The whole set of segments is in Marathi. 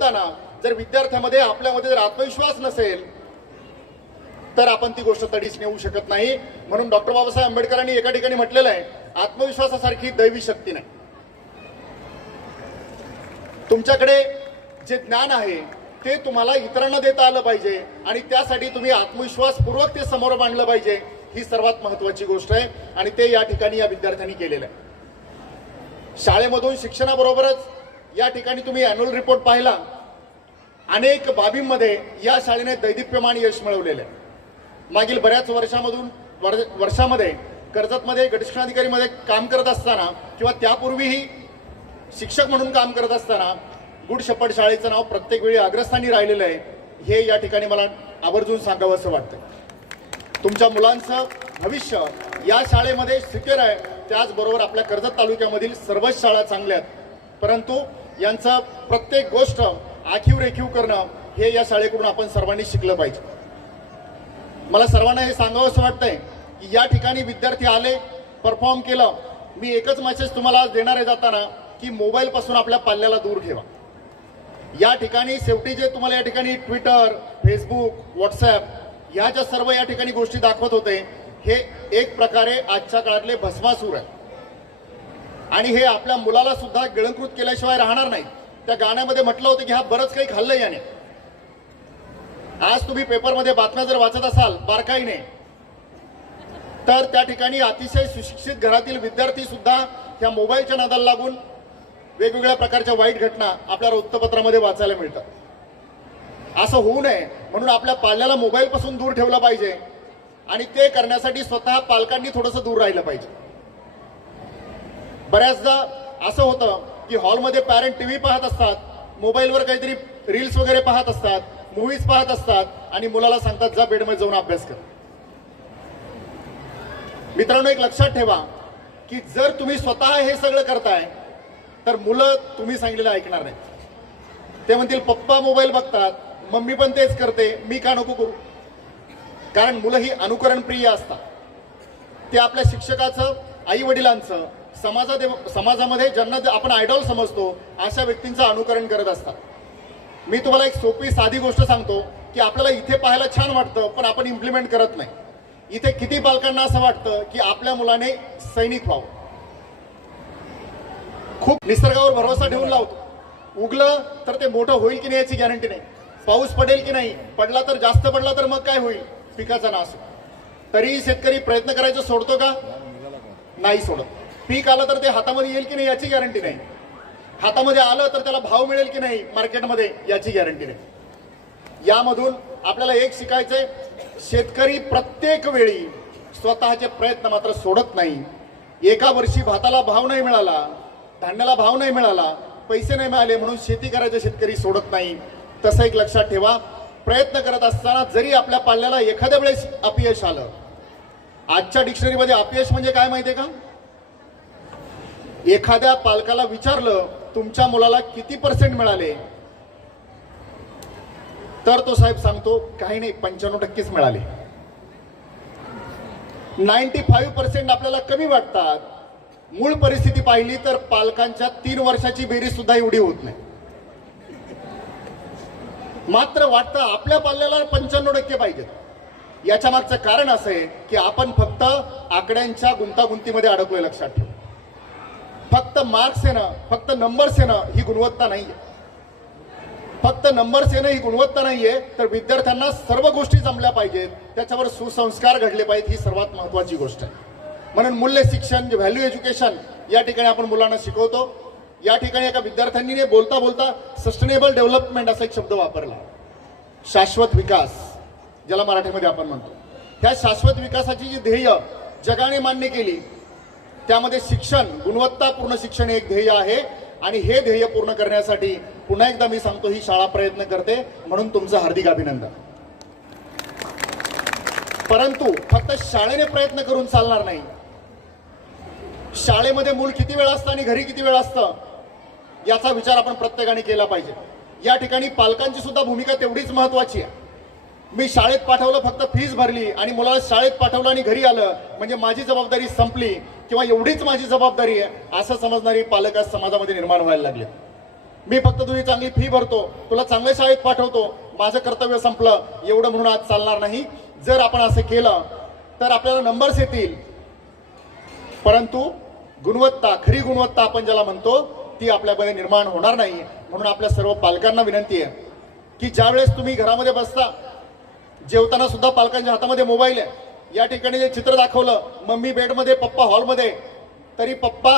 बोलताना जर विद्यार्थ्यामध्ये आपल्यामध्ये जर आत्मविश्वास नसेल तर आपण ती गोष्ट तडीच नेऊ शकत नाही. म्हणून डॉक्टर बाबासाहेब आंबेडकरांनी एका ठिकाणी म्हटलेलं आहे आत्मविश्वासासारखी दैवी शक्ती नाही. तुमच्याकडे जे ज्ञान आहे ते तुम्हाला इतरांना देता आलं पाहिजे आणि त्यासाठी तुम्ही आत्मविश्वासपूर्वक ते समोर मांडलं पाहिजे ही सर्वात महत्वाची गोष्ट आहे आणि ते या ठिकाणी या विद्यार्थ्यांनी केलेलं आहे. शाळेमधून शिक्षणाबरोबरच या ठिकाणी तुम्ही अॅन्युअल रिपोर्ट पाहिला. अनेक बाबींमध्ये या शाळेने दैदिप्यमान यश मिळवलेलं आहे. मागील बऱ्याच वर्षामधून वर- वर्षामध्ये कर्जतमध्ये गटशिक्षणाधिकारीमध्ये काम करत असताना किंवा त्यापूर्वीही शिक्षक म्हणून काम करत असताना गुड शपट शाळेचं नाव प्रत्येक वेळी अग्रस्थानी राहिलेलं आहे हे या ठिकाणी मला आवर्जून सांगावं असं वाटतं. तुमच्या मुलांचं भविष्य या शाळेमध्ये सिक्युअर आहे त्याचबरोबर आपल्या कर्जत तालुक्यामधील सर्वच शाळा चांगल्या आहेत. परंतु यांचं प्रत्येक गोष्ट आखीव रेखीव करणं हे या शाळेकडून आपण सर्वांनी शिकलं पाहिजे. मला सर्वांना हे सांगावं असं वाटतंय की या ठिकाणी विद्यार्थी आले परफॉर्म केलं मी एकच मेसेज तुम्हाला आज देणार आहे जाताना की मोबाईल पासून आपल्या पाल्याला दूर ठेवा. या ठिकाणी शेवटी जे तुम्हाला या ठिकाणी ट्विटर फेसबुक व्हॉट्सॲप ह्या ज्या सर्व या ठिकाणी गोष्टी दाखवत होते हे एक प्रकारे आजच्या काळातले भस्मासूर आहे आणि हे आपल्या मुलाला सुद्धा गिळंकृत केल्याशिवाय राहणार नाही. त्या गाण्यामध्ये म्हटलं होतं की हा बरंच काही खाल्लं याने. आज तुम्ही पेपरमध्ये बातम्या जर वाचत असाल बारकाईने तर त्या ठिकाणी अतिशय सुशिक्षित घरातील विद्यार्थी सुद्धा ह्या मोबाईलच्या नादाला लागून वेगवेगळ्या प्रकारच्या वाईट घटना आपल्या वृत्तपत्रामध्ये वाचायला मिळतात. असं होऊ नये म्हणून आपल्या पाल्याला मोबाईलपासून दूर ठेवलं पाहिजे आणि ते करण्यासाठी स्वतः पालकांनी थोडंसं दूर राहिलं पाहिजे. बऱ्याचदा असं होतं की हॉलमध्ये पॅरेंट टीव्ही पाहत असतात मोबाईलवर काहीतरी रील्स वगैरे पाहत असतात मूवीज पाहत असतात आणि मुलाला सांगतात जा बेडमध्ये जाऊन अभ्यास कर. मित्रांनो एक लक्षात ठेवा की जर तुम्ही स्वतः हे सगळं करताय तर मुलं तुम्ही सांगितलेलं ऐकणार नाही ते म्हणतील पप्पा मोबाईल बघतात मम्मी पण तेच करते मी का नको करू? कारण मुलं ही अनुकरण प्रिय असतात. ते आपल्या शिक्षकाचं आई वडिलांचं समाजादे समाजामध्ये ज्यांना जे आपण आयडॉल समजतो अशा व्यक्तींचं अनुकरण करत असतात. मी तुम्हाला एक सोपी साधी गोष्ट सांगतो की आपल्याला इथे पाहायला छान वाटतं पण आपण इम्प्लिमेंट करत नाही. इथे किती पालकांना असं वाटतं की आपल्या मुलाने सैनिक व्हावं. खूप निसर्गावर भरोसा ठेवून लावतो. उगलं तर ते मोठं होईल की नाही याची गॅरंटी नाही. पाऊस पडेल की नाही पडला तर जास्त पडला तर मग काय होईल? पिकाचा नाश तरीही शेतकरी प्रयत्न करायचं सोडतो का? नाही सोडत. पीक आलं तर ते हातामध्ये येईल की नाही याची गॅरंटी नाही. हातामध्ये आलं तर त्याला भाव मिळेल की नाही मार्केटमध्ये याची गॅरंटी नाही. यामधून आपल्याला एक शिकायचंय शेतकरी प्रत्येक वेळी स्वतःचे प्रयत्न मात्र सोडत नाही. एका वर्षी भाताला भाव नाही मिळाला धान्याला भाव नाही मिळाला पैसे नाही मिळाले म्हणून शेती करायचे शेतकरी सोडत नाही. तसं एक लक्षात ठेवा प्रयत्न करत असताना जरी आपल्या पाल्याला एखाद्या वेळेस अपयश आलं. आजच्या डिक्शनरीमध्ये अपयश म्हणजे काय माहिती आहे का? एखाद्या पालकाला विचारलं तुमच्या मुलाला किती पर्सेंट मिळाले? तर तो साहेब सांगतो काही नाही पंच्याण्णव टक्केच मिळाले. नाईन्टी फाईव्ह पर्सेंट आपल्याला कमी वाटतात. मूळ परिस्थिती पाहिली तर पालकांच्या तीन वर्षाची बेरीज सुद्धा एवढी होत नाही. मात्र वाटतं आपल्या पाल्याला पंच्याण्णव टक्के पाहिजेत. याच्या मागचं कारण असं आहे की आपण फक्त आकड्यांच्या गुंतागुंतीमध्ये अडकलोय लक्षात ठेव. फक्त मार्क्स येणं फक्त नंबर्स येणं ही गुणवत्ता नाही आहे फक्त नंबर्स येणं ही गुणवत्ता नाहीये. तर विद्यार्थ्यांना सर्व गोष्टी जमल्या पाहिजेत. त्याच्यावर सुसंस्कार घडले पाहिजेत ही सर्वात महत्वाची गोष्ट आहे. म्हणून मूल्य शिक्षण जे व्हॅल्यू एज्युकेशन या ठिकाणी आपण मुलांना शिकवतो. या ठिकाणी एका विद्यार्थ्यांनी बोलता बोलता सस्टेनेबल डेव्हलपमेंट असा एक शब्द वापरला. शाश्वत विकास ज्याला मराठीमध्ये आपण म्हणतो. त्या शाश्वत विकासाची जी ध्येय जगाने मान्य केली त्यामध्ये शिक्षण गुणवत्तापूर्ण शिक्षण हे एक ध्येय आहे. आणि हे ध्येय पूर्ण करण्यासाठी पुन्हा एकदा मी सांगतो ही शाळा प्रयत्न करते. म्हणून तुमचं हार्दिक अभिनंदन. परंतु फक्त शाळेने प्रयत्न करून चालणार नाही. शाळेमध्ये मूल किती वेळ असतं आणि घरी किती वेळ असतं याचा विचार आपण प्रत्येकाने केला पाहिजे. या ठिकाणी पालकांची सुद्धा भूमिका तेवढीच महत्वाची आहे. मी शाळेत पाठवलं फक्त फीज भरली आणि मुलाला शाळेत पाठवलं आणि घरी आलं म्हणजे माझी जबाबदारी संपली किंवा एवढीच माझी जबाबदारी आहे असं समजणारी पालक आज समाजामध्ये निर्माण व्हायला लागले. मी फक्त तुझी चांगली फी भरतो तुला चांगल्या शाळेत पाठवतो माझं कर्तव्य संपलं एवढं म्हणून आज चालणार नाही. जर आपण असं केलं तर आपल्याला नंबर्स येतील. परंतु गुणवत्ता खरी गुणवत्ता आपण ज्याला म्हणतो ती आपल्यामध्ये निर्माण होणार नाही. म्हणून आपल्या सर्व पालकांना विनंती आहे की ज्यावेळेस तुम्ही घरामध्ये बसता जेवताना सुद्धा पालकांच्या हातामध्ये मोबाईल आहे. या ठिकाणी जे चित्र दाखवलं मम्मी बेडमध्ये पप्पा हॉलमध्ये तरी पप्पा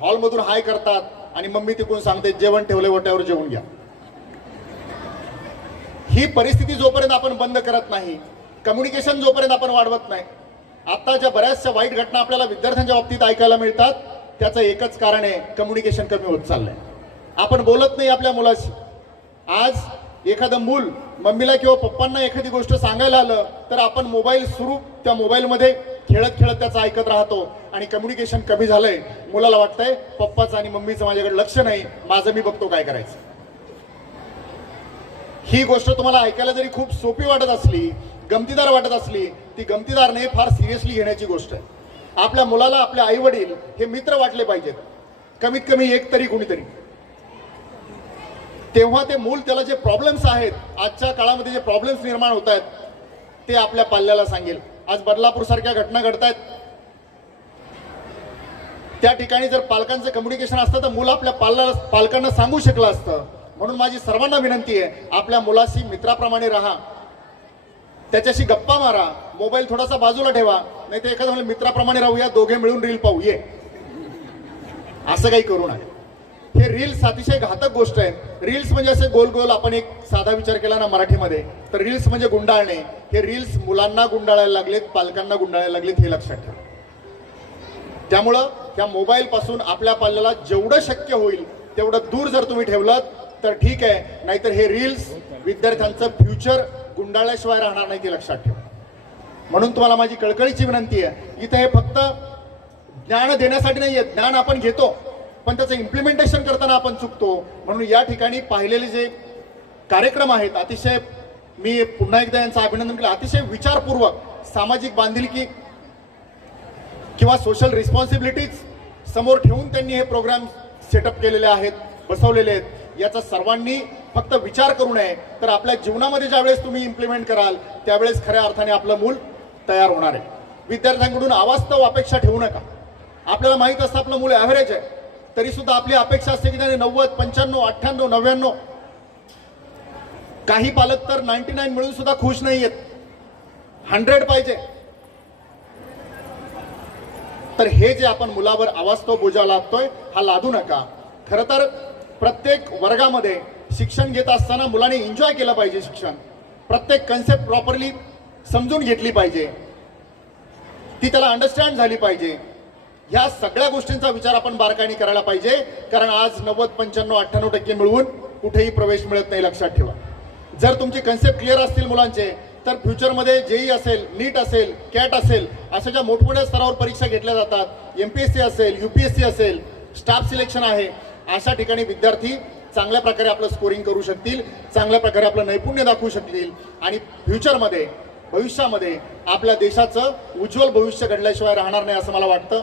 हॉलमधून हाय करतात आणि मम्मी तिकडून सांगते जेवण ठेवले ओट्यावर जेवून घ्या. ही परिस्थिती जोपर्यंत आपण बंद करत नाही कम्युनिकेशन जोपर्यंत आपण वाढवत नाही आता ज्या बऱ्याचशा वाईट घटना आपल्याला विद्यार्थ्यांच्या बाबतीत ऐकायला मिळतात. त्याचं एकच कारण आहे कम्युनिकेशन कमी होत चाललंय. आपण बोलत नाही आपल्या मुलाशी. आज एखादं मूल मम्मीला किंवा पप्पांना एखादी गोष्ट सांगायला आलं तर आपण मोबाईल सुरू त्या मोबाईलमध्ये खेळत खेळत त्याचं ऐकत राहतो. आणि कम्युनिकेशन कमी झालंय. मुलाला वाटतंय पप्पाचं आणि मम्मीचं माझ्याकडे लक्ष नाही. माझं मी बघतो काय करायचं. ही गोष्ट तुम्हाला ऐकायला जरी खूप सोपी वाटत असली गमतीदार वाटत असली ती गमतीदार नाही फार सिरियसली घेण्याची गोष्ट आहे. आपल्या मुलाला आपले आई वडील हे मित्र वाटले पाहिजेत. कमीत कमी एक तरी कुणीतरी. तेव्हा ते मूल त्याला जे प्रॉब्लेम्स आहेत आजच्या काळामध्ये जे प्रॉब्लेम्स निर्माण होत आहेत ते आपल्या पाल्याला सांगेल. आज बदलापूर सारख्या घटना घडत आहेत. त्या ठिकाणी जर पालकांचं कम्युनिकेशन असतं तर मुलं आपल्या पाल्याला पालकांना सांगू शकलं असतं. म्हणून माझी सर्वांना विनंती आहे आपल्या मुलाशी मित्राप्रमाणे राहा. त्याच्याशी गप्पा मारा. मोबाईल थोडासा बाजूला ठेवा. नाही तर एखादं मित्राप्रमाणे राहूया दोघे मिळून रील पाहू ये असं काही करू नये हे रील्स अतिशय घातक गोष्ट आहे. रील्स म्हणजे असे गोल गोल आपण एक साधा विचार केला ना मराठीमध्ये. तर रील्स म्हणजे गुंडाळणे. हे रील्स मुलांना गुंडाळायला लागलेत पालकांना गुंडाळायला लागलेत हे लक्षात ठेवा. त्यामुळं त्या मोबाईल पासून आपल्या पाल्याला जेवढं शक्य होईल तेवढं दूर जर तुम्ही ठेवलं तर ठीक आहे. नाहीतर हे रील्स विद्यार्थ्यांचं फ्युचर गुंडाळल्याशिवाय राहणार नाही ते लक्षात ठेवा. म्हणून तुम्हाला माझी कळकळीची विनंती आहे. इथं हे फक्त ज्ञान देण्यासाठी नाही आहे ज्ञान आपण घेतो. पण त्याचं इम्प्लिमेंटेशन करताना आपण चुकतो. म्हणून या ठिकाणी पाहिलेले जे कार्यक्रम आहेत अतिशय मी पुन्हा एकदा यांचं अभिनंदन केलं. अतिशय विचारपूर्वक सामाजिक बांधिलकी किंवा सोशल रिस्पॉन्सिबिलिटीज समोर ठेवून त्यांनी हे प्रोग्राम सेटअप केलेले आहेत बसवलेले आहेत. याचा सर्वांनी फक्त विचार करू नये. तर आपल्या जीवनामध्ये ज्यावेळेस तुम्ही इम्प्लिमेंट कराल त्यावेळेस खऱ्या अर्थाने आपलं मूल तयार होणार आहे. विद्यार्थ्यांकडून अवास्तव अपेक्षा ठेवू नका. आपल्याला माहीत असतं आपलं मूल ॲव्हरेज आहे. तरी सुद्धा आपली अपेक्षा असते की त्याने नव्वद पंच्याण्णव अठ्ठ्याण्णव नव्याण्णव. काही पालक तर नाईन्टी नाईन मिळून सुद्धा खुश नाही आहेत. हंड्रेड पाहिजे. तर हे जे आपण मुलावर अवास्तव बोजा लाभतोय हा लादू नका. खरं तर प्रत्येक वर्गामध्ये शिक्षण घेत असताना मुलाने एन्जॉय केलं पाहिजे शिक्षण. प्रत्येक कन्सेप्ट प्रॉपरली समजून घेतली पाहिजे. ती त्याला अंडरस्टँड झाली पाहिजे. ह्या सगळ्या गोष्टींचा विचार आपण बारकाईने करायला पाहिजे. कारण आज नव्वद पंच्याण्णव अठ्ठ्याण्णव टक्के मिळवून कुठेही प्रवेश मिळत नाही लक्षात ठेवा. जर तुमचे कन्सेप्ट क्लिअर असतील मुलांचे तर फ्युचरमध्ये जेई असेल नीट असेल कॅट असेल अशा ज्या मोठमोठ्या स्तरावर परीक्षा घेतल्या जातात एम पी एस सी असेल यू पी एस सी असेल स्टाफ सिलेक्शन आहे अशा ठिकाणी विद्यार्थी चांगल्या प्रकारे आपलं स्कोरिंग करू शकतील चांगल्या प्रकारे आपलं नैपुण्य दाखवू शकतील आणि फ्युचरमध्ये भविष्यामध्ये आपल्या देशाचं उज्ज्वल भविष्य घडल्याशिवाय राहणार नाही असं मला वाटतं.